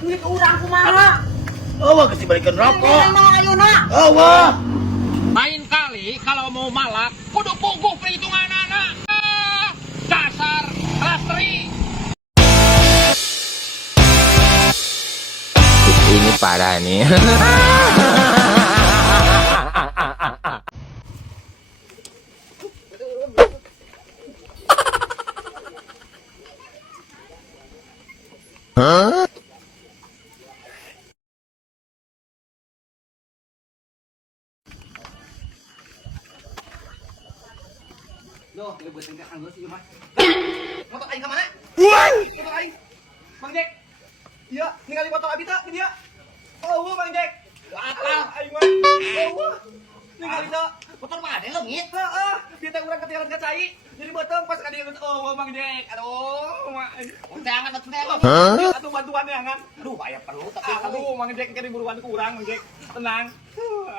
Duit urang kumaha? Awa kasih balikan rokok. Ayeuna. Awa. Lain kali kalau mau malak, kudu puguh perhitungan anak. Dasar lastri. Ini parah nih. Hah? Loh, buat tengah anggo sih mah. Motor aing ka mana? Woi. Motor aing. Mang Jack. Iya, ningali motor abi teh dia. Oh, Mang Jack. Apa aing mah? Oh, ningali teh motor mah ada leungit. Heeh, dia teh urang ketinggalan ka cai. Jadi botong pas ka dia oh, Mang Jack. Aduh, jangan atuh teh. Atuh bantuan neangan. Aduh, aya perlu tapi aduh Mang Jack kiri buruan ku urang Mang Jack. Tenang.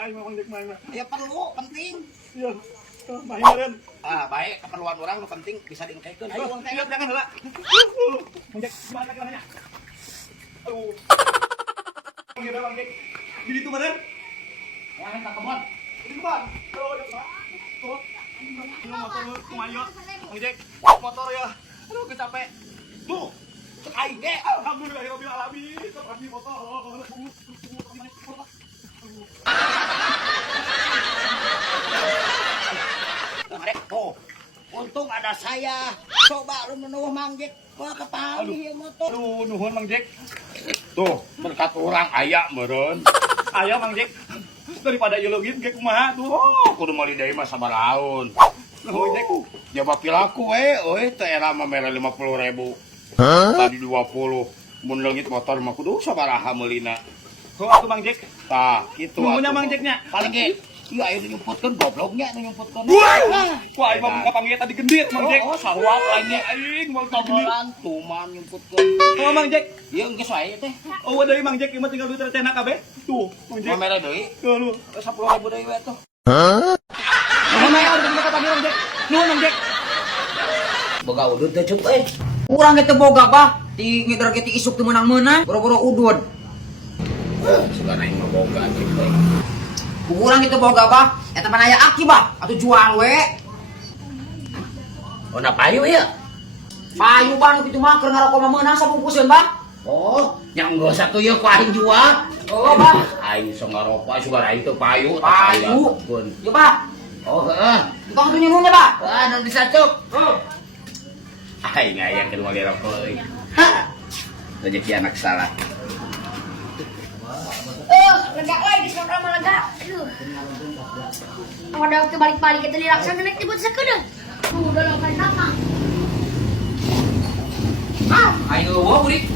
Aing mah Mang Jack mah. Ya perlu, penting. Iya. Mahiran. Baik, keperluan orang lu penting bisa diengkekeun. Ayo, Ayo, ingat jangan heula. Mang Jack, gimana caranya? Aduh. Gimana Mang Jack? Di ditu bener? Yang ka kebon. Di kebon. Tuh, tuh. Ini motor lu kumaha? Mang Jack, motor ya. Aduh, capek. Tuh. Cek aing ge. Alhamdulillah rabbil alamin. Tapi motor. Tuh, untung ada saya. Coba lu menuh Mang Jack. Wah, kepali ya motor. Aduh, nuhun Mang Jack. Tuh, berkat orang aya meureun. Ayo Mang Jack. Daripada ieu leungit ge kumaha tuh. Oh, kudu meuli deui mah sabaraun. Nuhun Jack. Jaba pilaku euy teh era mah mere 50.000. Tadi 20. Mun leungit motor mah kudu sabaraha meulina. Oh, atuh Mang Jack. Tah, kitu. Nuhunnya Mang Jacknya. Paling ge, ieu aya nu nyumputkeun gobloknya nu nyumputkeun. Wah, aing mah kapanggih tadi gendit Mang Jack. Oh, sarua lainnya. Aing mau tau gendit. Tomolan tuman nyumputkeun. Oh, Mang Jack. Ieu geus wae teh. Oh, deui Mang Jack ieu mah tinggal duit teh kabeh. Tuh, Mang Jack. Mamere deui. Tuh, lu. 10.000 deui we tuh. Nuhun aya udah kapanggih Mang Jack. Nuhun Mang Jack. Boga udud teh cuk Urang kita boga bah di ngidar kita isuk teu meunang-meunang boro-boro udud. Segala yang boga cuk Urang kita boga bah eta mah aya aki bah atuh jual we. Oh, na payu ya? Payu bah nu kitu mah keur ngarokok mah meunang sabungkuseun bah. Oh, yang gak satu ya ku aing jual. Oh bah, Aing so ngarokok sugar aing teu payu. payu. Yo bah, Oh, heeh. tukang atuh nyununnya bah. Wah, nu bisa cuk. Aing aya keur meuli rokok euy. Rezeki anak salah. Lega euy geus ngobrol mah lega. Aduh. Ada waktu balik-balik kita dilaksanakan naik dibuat sakedeung. Udah lawan nama. Ayo wo buri.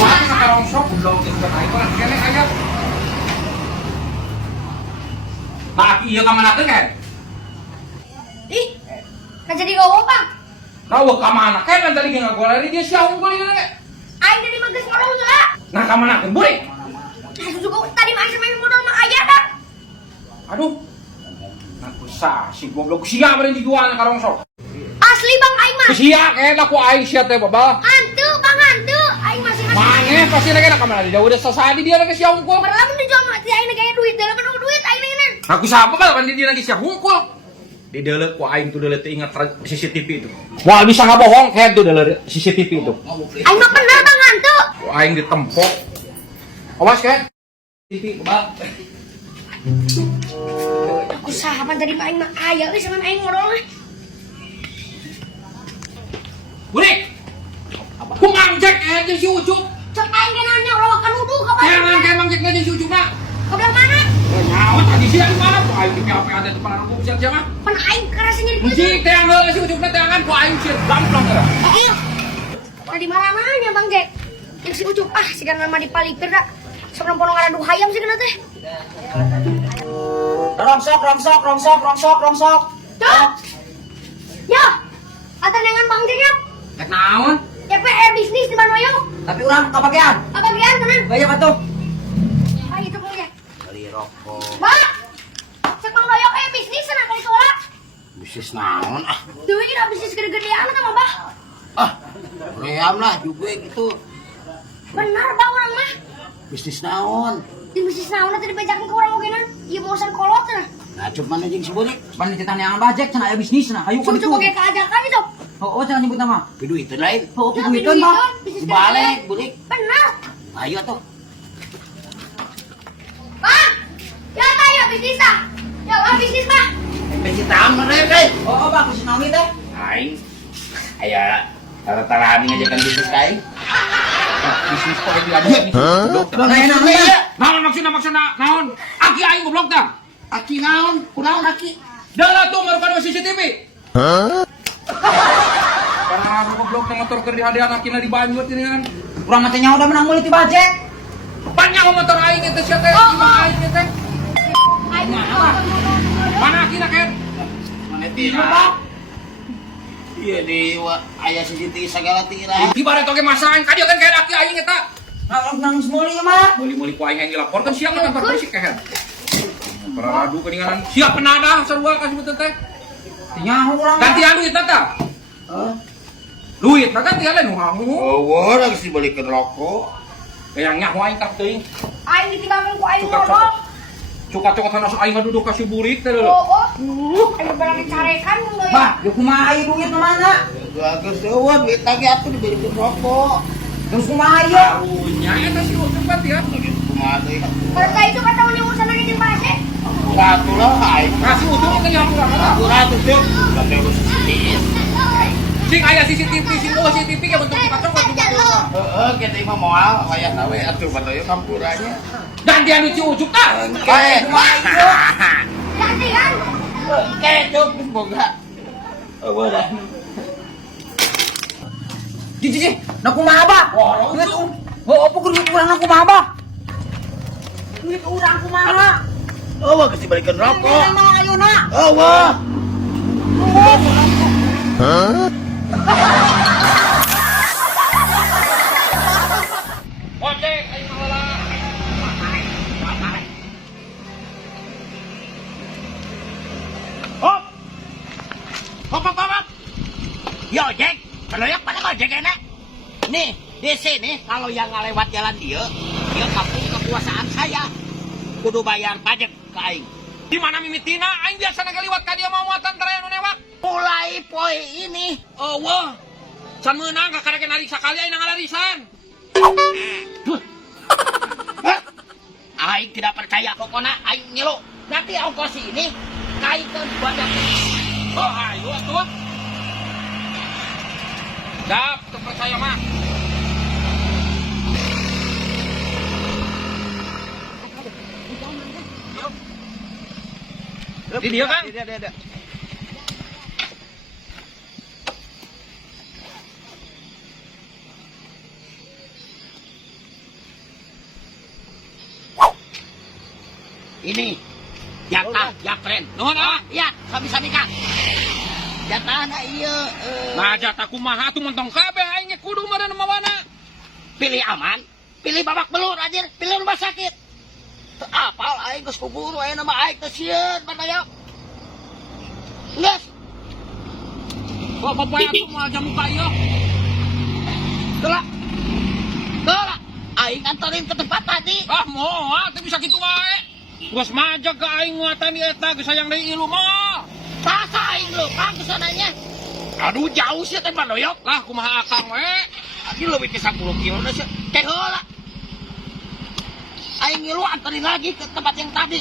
Wah, sakarong sok goblok geus aing mah kene aya. Pak ieu ka mana teh kan? Ih. Kan jadi gowo, Bang. Kau ka mana kan tadi ngagolari dia sia unggul ieu ge. Aing dari mageus ngomong heula. Nah ka mana teh buri? Aku juga tadi mah main modal mah aya dah. Aduh. Aku sah si goblok sia bari dijual ka rongsok. Asli Bang aing mah. Sia eta ku aing sia teh babal. Hantu, Bang hantu. Aing masih Mange pasti lagi ka mana dia udah sasadi dia lagi sia unggul. Berlamun dijual mah ti aing gaya duit, dalam kan duit aing neunan. Aku sapa bal kan dia lagi sia unggul. Di deuleu ku aing tuh deuleu teh ingat CCTV itu. Wah bisa ngabohong kayak tuh deuleu CCTV itu. Aing mah bener Bang hantu. Ku aing ditempok. Awas kan? TV babal. Aku sahabat tadi mah aing mah aya euy sama aing modal mah. Buri. Ku mangjek aja si Ucup. Cek aing ge nanya rawakan wudu ka Jangan kayak mangjek aja si Ucup mah. Ka belah mana? Nyawa tadi sih di mana? Ku aing di apa ada di depan aku siap siapa? Pan aing kerasa nyeri kulit. Cik teh angel si Ucup teh tangan ku aing sieun gamplong era. Ayo. Tadi mana nanya Bang Jack? Yang si Ucup si kan mah dipalipir dah. Sok nampono ngaradu hayam sih kana teh. Rongsok. Tuh. Ya. Atan dengan Bang Jack ya. Tek naon? DPR bisnis di mana yo? Tapi urang kapakean. Kebagian tenan. Bayar atuh. Ayo itu Bang Jack. Beli rokok. Bang. Cek Bang Doyok bisnis sana kali soalnya. Bisnis naon ah. Deui udah bisnis gede-gedean sama Bah. Ream lah juga gitu. Benar Bang Bisnis naon? Di bisnis naon tadi bejakan ke orang mungkinan. Iya bosan kolot nah. Nah, cuman aja si bulik. Pan kita yang bajek cenah aya bisnis nah. Ayo Coba kayak keajakan itu. Oh, jangan nyebut nama. Pidu itu lain. Oh, Ya, itu mah. bisnis Balik, bulik. Benar. Ayo tuh. Pak. Ya kayak bisnis ah. Ya bisnis Pak. Bisnis naon mana deh? Oh, bagus naon teh. Aing aya tara-tara aja kan bisnis kain. Bisnis kok lagi nih. Naon maksudna naon? Aki aing goblok dah. Aki naon? Kunaon aki? Dah tuh merupakan CCTV. Karena goblok teh motor keur dihadian akina di Banjur ini kan. Urang mah teh nyawa udah menang meuli ti bajek. Banyak motor aing teh sia teh, imah aing teh. Mana akina kan? Mana tira? Iya di aya CCTV segala tira. Ibarat oge masalah ka dieu kan kayak aki aing eta. Nangis meuli mah. Meuli ku aing yang dilaporkan siap kan kantor polisi kayak. Para radu keninganan siap penadah sarua ka sebuteuh teh. Teh nyawa urang. Gantian duit eta. Duit, nah gantian lain nu. Oh, orang sih balikin rokok. Kayak nyaho aing tak teuing. Aing ditinggalkan ku aing Cuka-cuka. ngomong. Cuka-cuka sana aing duduk kasih burik teh lho. Oh. Aing barang dicarekan mun deui. Bah, yo kumaha ieu duit mana? Bagus eueuh duit lagi atuh dibalikin rokok. Terus kumaha ieu? Punya eta sih cepat ya. Kumaha deui? Karena itu kata uli urusan lagi di pasir. Ratu lah aing. Kasih utuh ke nyampur. Ratu tuh. Kata urus CCTV. Sing aya CCTV, sing eueuh CCTV ge bentuk dipacok kok cuma. Heeh, kita mah moal wayah nawe atuh batoyo kampurannya. Gantian lucu ujuk tah. Kae. Ganti kan? Kejuk boga. Eueuh dah. Ji, na kumaha bah? Duit apa duit urang na kumaha bah? Duit urang kumaha? Eueuh geus dibalikin rokok. Kumaha ayeuna? Eueuh. Ojek aing malah. Hop. Hop. Yo, Jack. Peloyak pada ngojek enak. Nih, di sini kalau yang ngelewat jalan dia kampung kekuasaan saya. Kudu bayar pajak ke aing. Di mana mimitina aing biasa ngaliwat ka dia mau muatan tereu newak. Mulai poe ini, Eueuh. Can meunang ka karek narik sakali aing ngalarisan. aing tidak percaya. Pokoknya aing ngilu. Nanti ongkos ini kaitkan banyak. Oh, ayo atuh. Dap, teu percaya mah. Di dia kan? Dia. Ini jatah jakren. Nuhun ah. Ya, sami-sami Kang. Jatahna ieu Nah, jatah kumaha tuh mentong kabeh aing ge kudu meureun mawana. pilih aman, pilih babak belur anjir, pilih rumah sakit. Teu apal aing geus kuburu ayeuna mah aing teu sieun bantaya. Geus. Kok popoe atuh moal jam muka ieu. Geula. Aing antarin ke tempat tadi. Ah, moal teu bisa kitu wae. Geus majag ka aing nguatan ieu eta geus sayang deui ilu mah. Tasa aing lupa kesananya. Aduh jauh sih teh Bandoyok. Lah kumaha akang we? Ini lebih ke 10 kilo sih. Teh heula. Aing ngilu anterin lagi ke tempat yang tadi.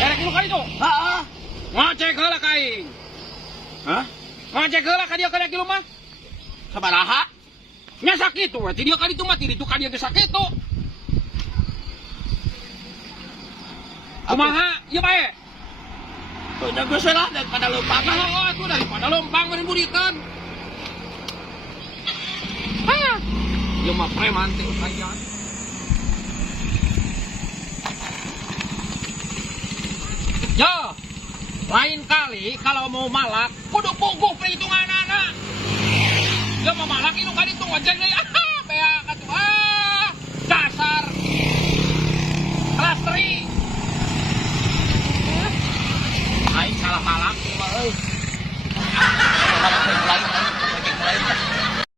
Erek ilu ka ditu. Heeh. Ngecek heula ka aing. Hah? Ngecek heula ka dieu ka ilu mah. Sabaraha? Nya sakitu we, ti dieu ka ditu mah ti ditu ka dieu geus sakitu. Kumaha? Ieu bae. Udah gue salah daripada lupa. Oh, atuh daripada lompang meureun buritan. Hah. Ieu mah preman teh kajian. Yo, lain kali kalau mau malak, kudu puguh perhitungan anak. Gak mau malak itu kali itu wajah ya.